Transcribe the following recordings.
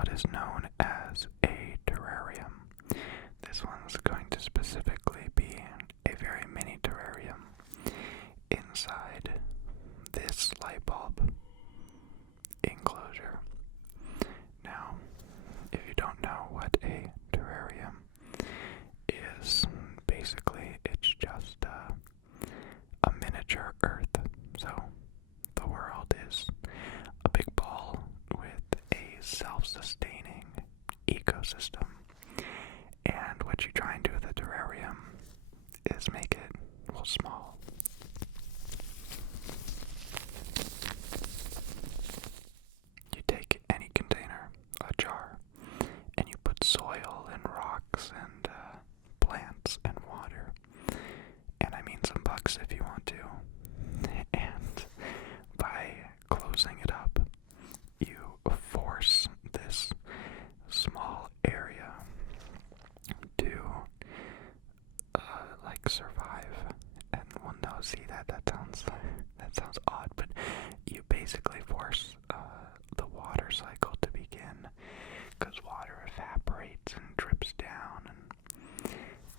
what is known as a terrarium. This one's going to specifically be a very mini terrarium. Inside this light bulb enclosure. Now, if you don't know what a terrarium is, basically it's just a miniature Earth. So the world is a big ball with a self-sustaining ecosystem. And what you try and do with a terrarium is make it, well, small. You take any container, a jar, and you put soil and rocks and plants and water, and I mean some bugs if you want to. And by closing it up, you force this small area to survive. And well, no, see that sounds odd, but you basically force the water cycle to begin, because water evaporates and drips down,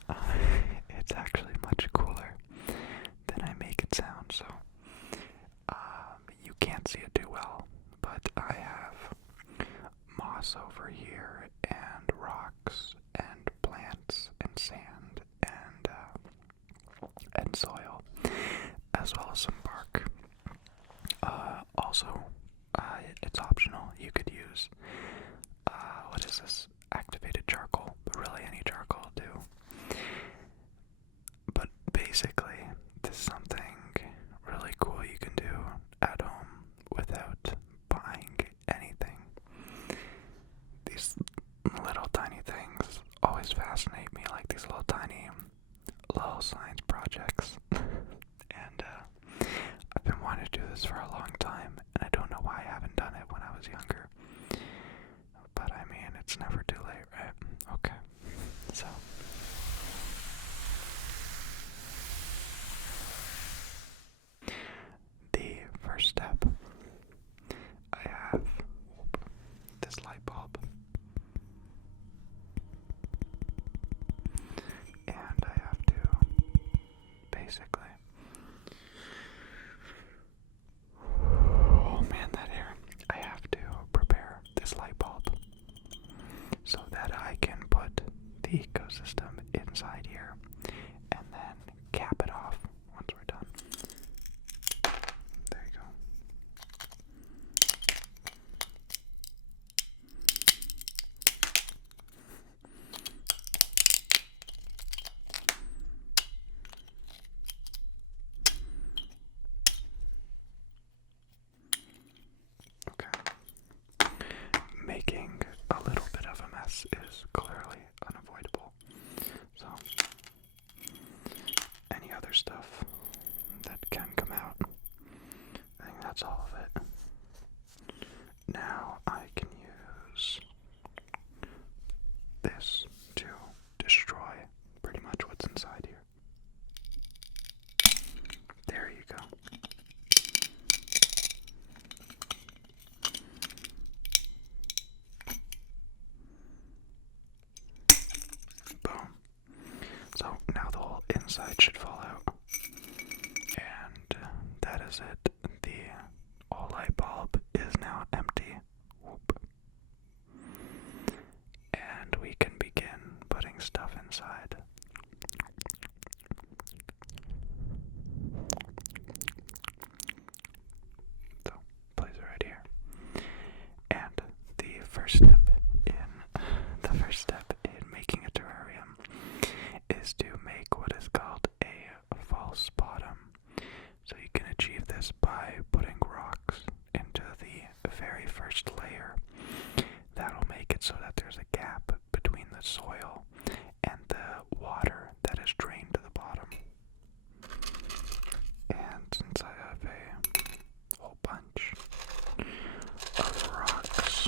and it's actually much cooler than I make it sound. So you can't see it too well, but I have moss over here and rocks and plants and sand and soil, as well as some bark. Also, it's optional. You could use what is this? Activated charcoal, but really any charcoal will do. But basically, this is something really cool you can do at home without buying anything. These little tiny things always fascinate me, like these little tiny little science projects. And I've been wanting to do this for a long time, and I don't know why I haven't done it when I was younger. But I mean, it's never too late, right? Okay. So the first step, I have this light bulb, and I have to basically, oh man, that hair, I have to prepare this light bulb so that I can put the ecosystem inside here and then cap it off once we're done. There you go. Okay. Making a little bit of a mess is clearly unavoidable. So, any other stuff that can come out, I think that's all of it. Now I can use this to destroy pretty much what's inside here. There you go. Boom. So now the whole inside should fall out. And that is it. The whole light bulb is now empty. Whoop. And we can begin putting stuff inside. So, place it right here. And the first step in making a terrarium is to make what is called a false bottom. So you can achieve this by putting rocks into the very first layer. That'll make it so that there's a gap between the soil and the water that is drained to the bottom. And since I have a whole bunch of rocks,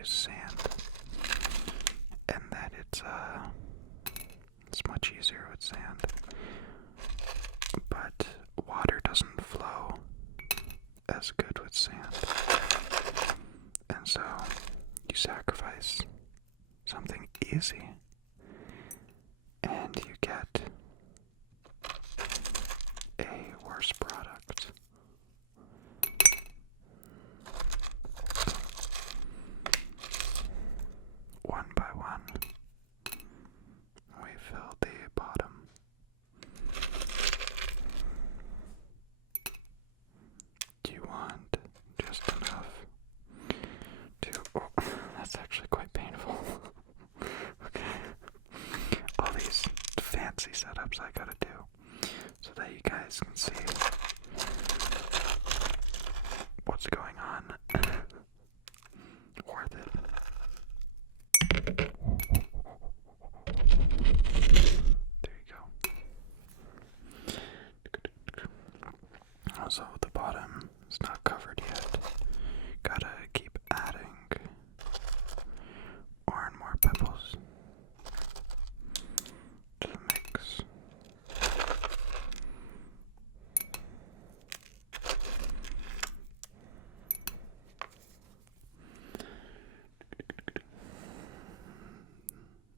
use sand, and that it's much easier with sand. But water doesn't flow as good with sand, and so you sacrifice something easy, and you get a worse product. One by one, we fill the bottom. You want just enough to... Oh, that's actually quite painful. Okay. All these fancy setups I gotta do so that you guys can see what's going on. Worth it. There you go. Also, the bottom is not covered yet. Gotta keep adding more and more pebbles to the mix.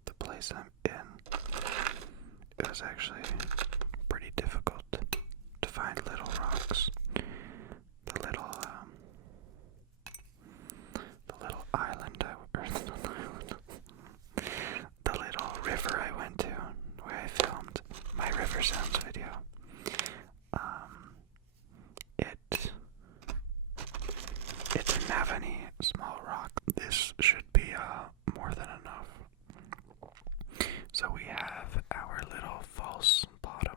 The place I'm in, it was actually pretty difficult to find little rocks. The little island the little river I went to where I filmed my river sounds video. It didn't have any small rock. This should be more than enough. So we have our little false bottom,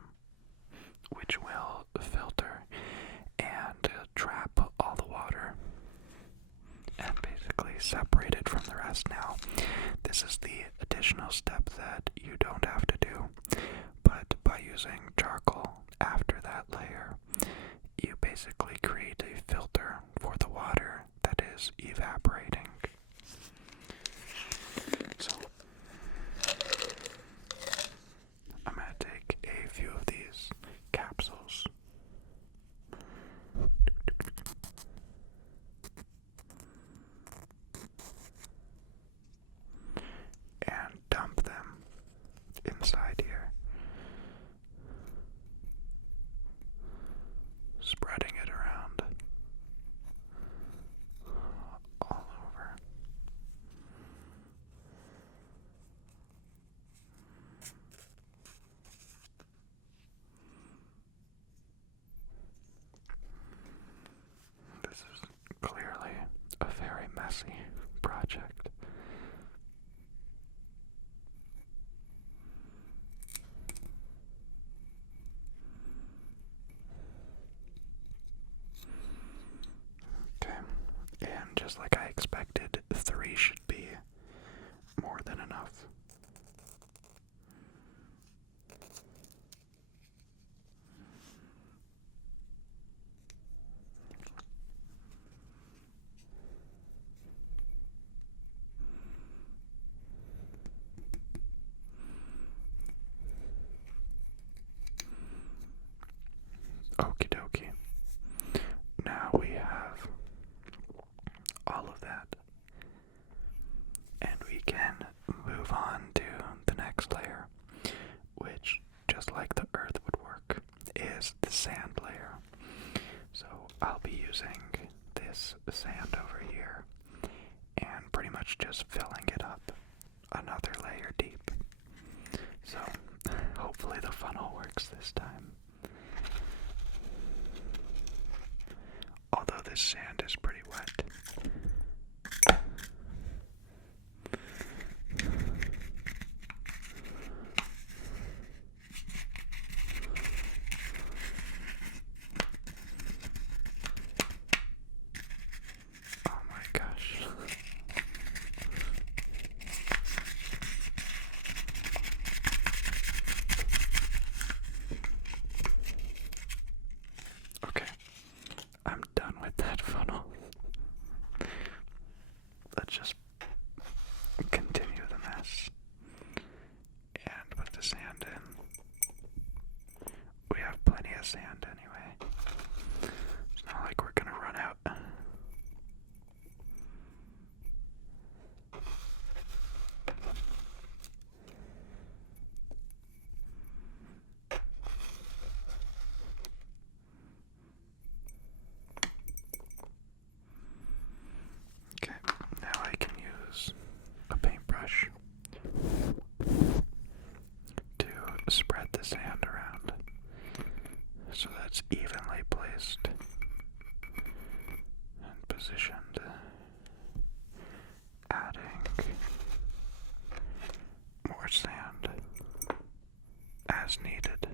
which will filter and trap all the water and basically separate it from the rest. Now, this is the additional step that you don't have to do, but by using charcoal after that layer, you basically create a filter for the water that is evaporating. So, I'm going to take a few of these capsules and dump them inside here, spreading it around all over. This is clearly a very messy project. Okay, and just like I expected, 3 should be more than enough. Okie dokie. Now we have all of that, and we can move on to the next layer, which, just like the earth would work, is the sand layer. So I'll be using this sand over here and pretty much just filling it up another layer deep. So hopefully the funnel works this time. Although this sand is pretty wet. Oh my gosh. Okay, I'm done with that funnel. Let's just continue the mess and put the sand in. We have plenty of sand anyway. It's not like we're gonna run out. Okay, now I can use a paintbrush to spread the sand around so that's evenly placed and positioned, adding more sand as needed.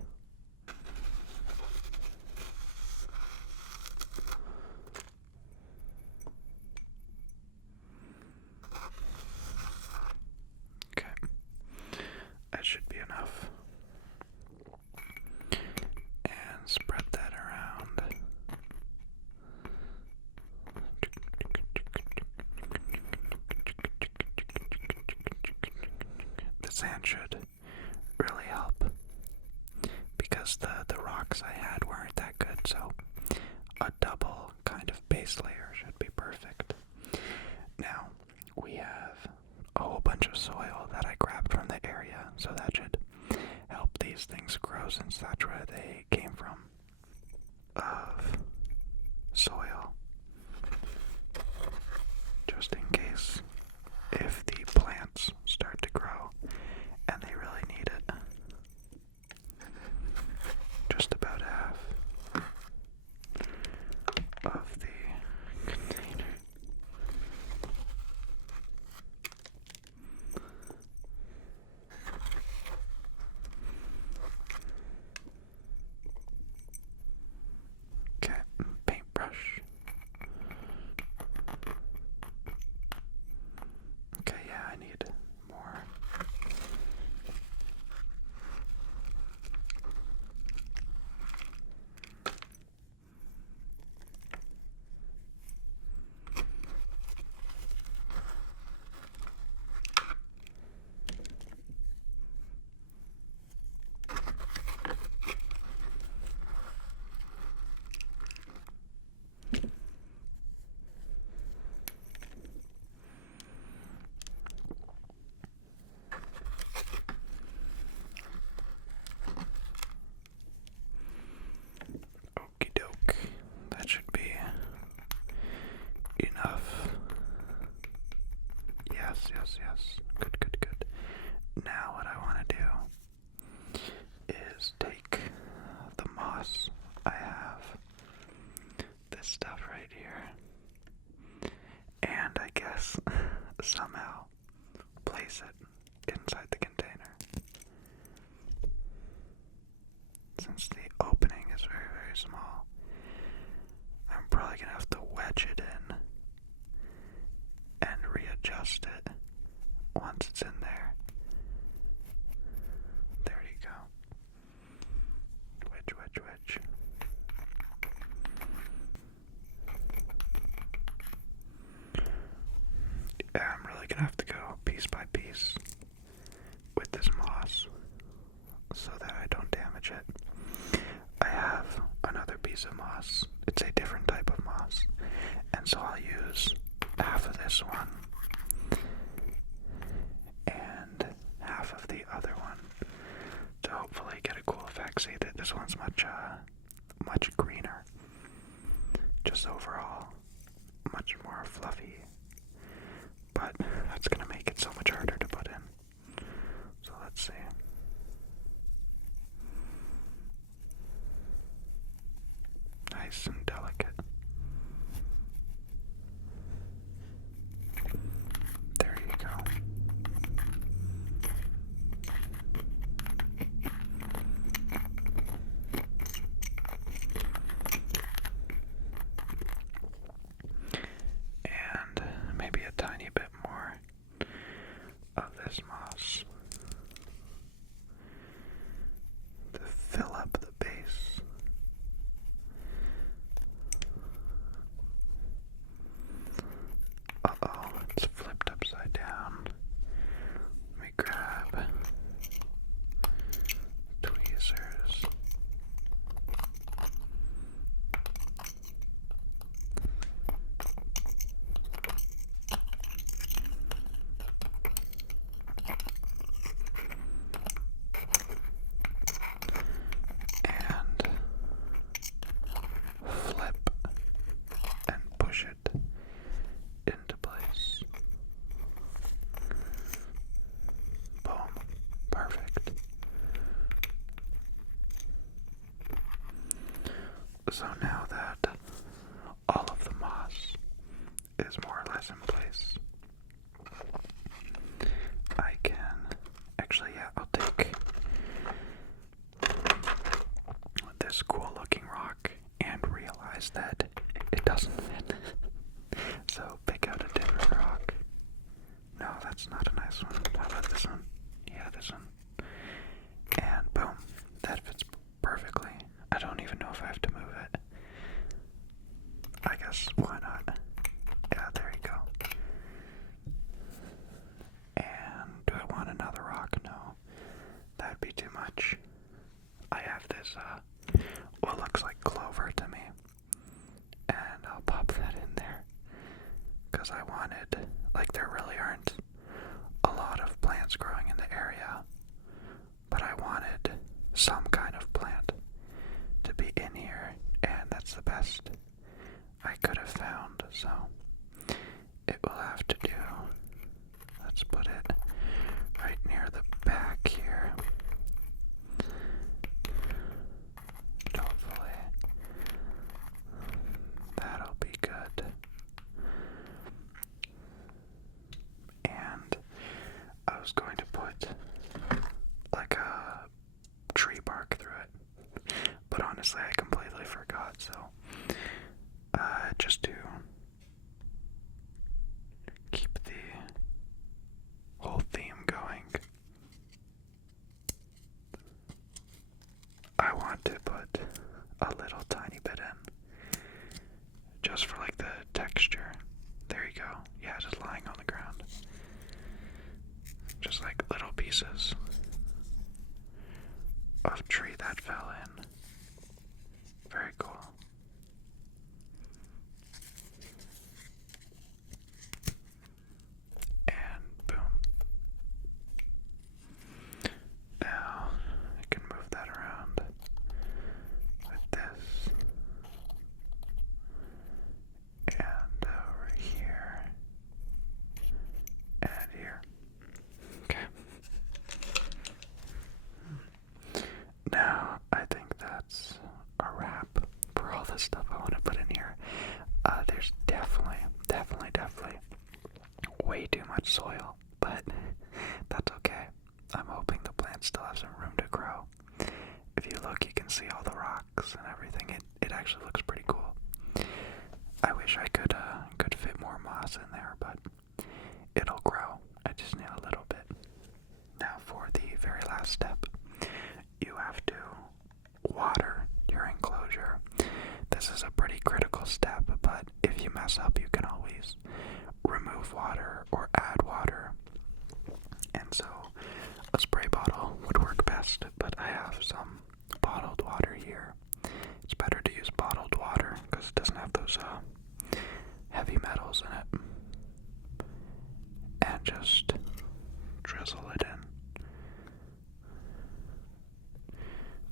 Okay, that should be enough. And spread that around. The sand should really help because the rocks I had weren't that good, so a double kind of base layer should be perfect. Now, we have a whole bunch of soil that I grabbed from the area, so that should help these things grow since that's where they came from. Of soil, just in case if the plants start to grow and they really need it. Just about half of the container. Okay, paintbrush. Okay, yeah, I need more. Okie doke. That should be enough. Yes, yes, yes. Good, good, good. Now what I want to do is take the moss I have, this stuff right here, and I guess somehow place it inside the container. Since the opening is very, very small, I'm probably going to have to wedge it in and readjust it once it's in there. There you go. Wedge, wedge, wedge. Yeah, I'm really going to have to go piece by piece with this moss so that I don't damage it. I have another piece of moss. It's a different type of moss. And so I'll use half of this one and half of the other one to hopefully get a cool effect. See that this one's much greener. Just overall, much more fluffy. But that's gonna make it so much harder to put in. So let's see. Nice and delicate. There you go. And maybe a tiny bit more of this moss to fill up the base. So now that all of the moss is more or less in place, I can actually, I'll take this cool looking rock and realize that it doesn't fit. So pick out a different rock. No, that's not a nice one. How about this one? Yeah, this one. And boom, that fits perfectly. I don't even know if I have to move it. I guess, why not? Yeah, there you go. And do I want another rock? No, that'd be too much. I have this, what looks like clover to me. And I'll pop that in there. Because I wanted, like, there really aren't a lot of plants growing in the area. But I wanted some kind of plant to be in here, and that's the best I could have found, so it will have to do. Let's put it right near the back here. Hopefully that'll be good. And I was going to put like a tree bark through it, but honestly I completely forgot, so just to keep the whole theme going, I want to put a little tiny bit in, just for like the texture. There you go. Yeah, just lying on the ground. Just like little pieces of tree that fell in. Very cool. And boom. Now I can move that around with this. And over here. And here. Okay. Now, I think that's a wrap for all the stuff I want to put in here. There's definitely way too much soil, but that's okay. I'm hoping the plants still have some room to grow. If you look, you can see all the rocks and everything. It actually looks pretty cool. I wish I could fit more moss in there, but it'll grow. I just need a little bit. Now for the very last step, you have to water your enclosure. This is a pretty critical step, but if you mess up, you can always remove water or add water. And so a spray bottle would work best, but I have some bottled water here. It's better to use bottled water because it doesn't have those heavy metals in it. And just drizzle it in.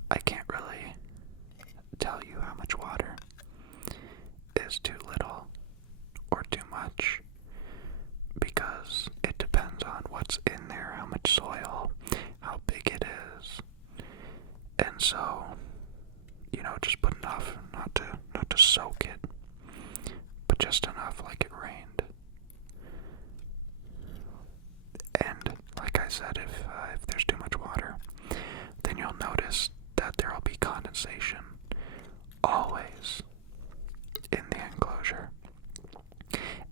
I can't really tell you how much water is too little or too much, because it depends on what's in there, how much soil, how big it is. And so, just put enough not to soak it, but just enough like it rained. And like I said, if there's too much water, then you'll notice that there will be condensation always in the enclosure.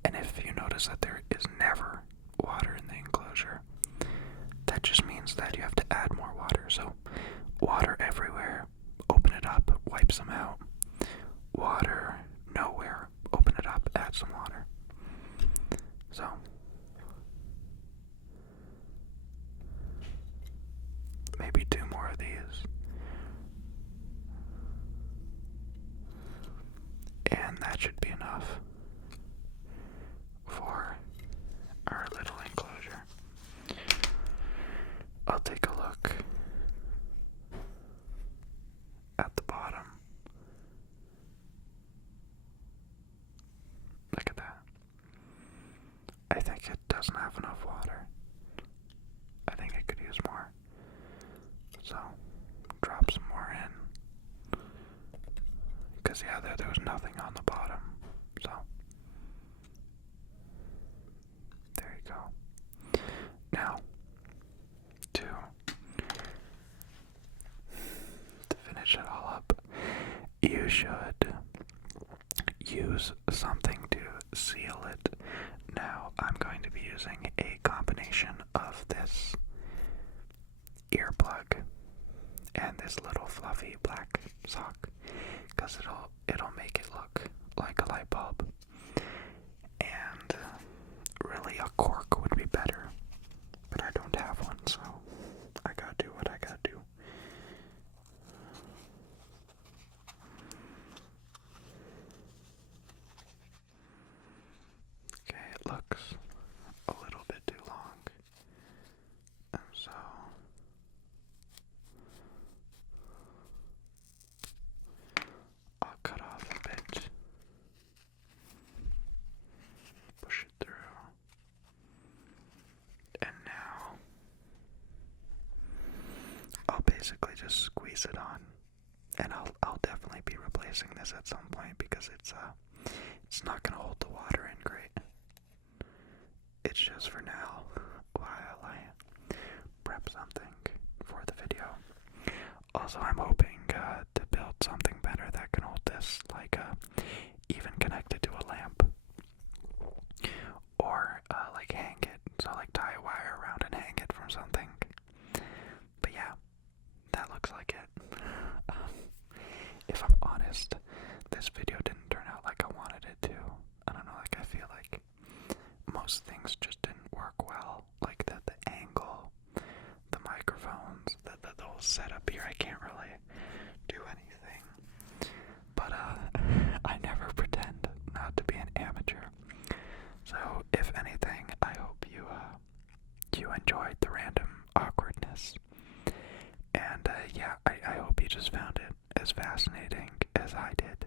And if you notice that there is never water in the enclosure, that just means that you have to add more water. So water everywhere, open it up, wipe some out. Water nowhere, open it up, add some water. So maybe 2 more of these. And that should be enough for our little enclosure. I'll take a look at the bottom. Look at that. I think it doesn't have enough water. I think it could use more. So, drop some more in. Because because yeah, there was nothing on the bottom. So there you go. Now to finish it all up, you should use something to seal it. Now I'm going to be using a combination of this earplug and this little fluffy black sock, because it'll make it look like a light bulb. And really a cork would be better, but I don't have one, so I gotta do what I gotta do. Okay, it looks a little bit too long, so I'll cut off a bit, push it through, and now I'll basically just squeeze it on, and I'll definitely be replacing this at some point because it's not gonna hold the water in great. It's just for now while I prep something for the video. Also, I'm hoping to build something better that can hold this, like even connected to a lamp, or like hang it, so like tie a wire around and hang it from something. But yeah, that looks like it. If I'm honest, this video didn't turn out like I wanted it to. I don't know, like I feel like most things just didn't work well. Like the angle, the microphones, the whole setup here, I can't really do anything. But I never pretend not to be an amateur. So if anything, I hope you enjoyed the random awkwardness. And yeah, I hope you just found it as fascinating as I did.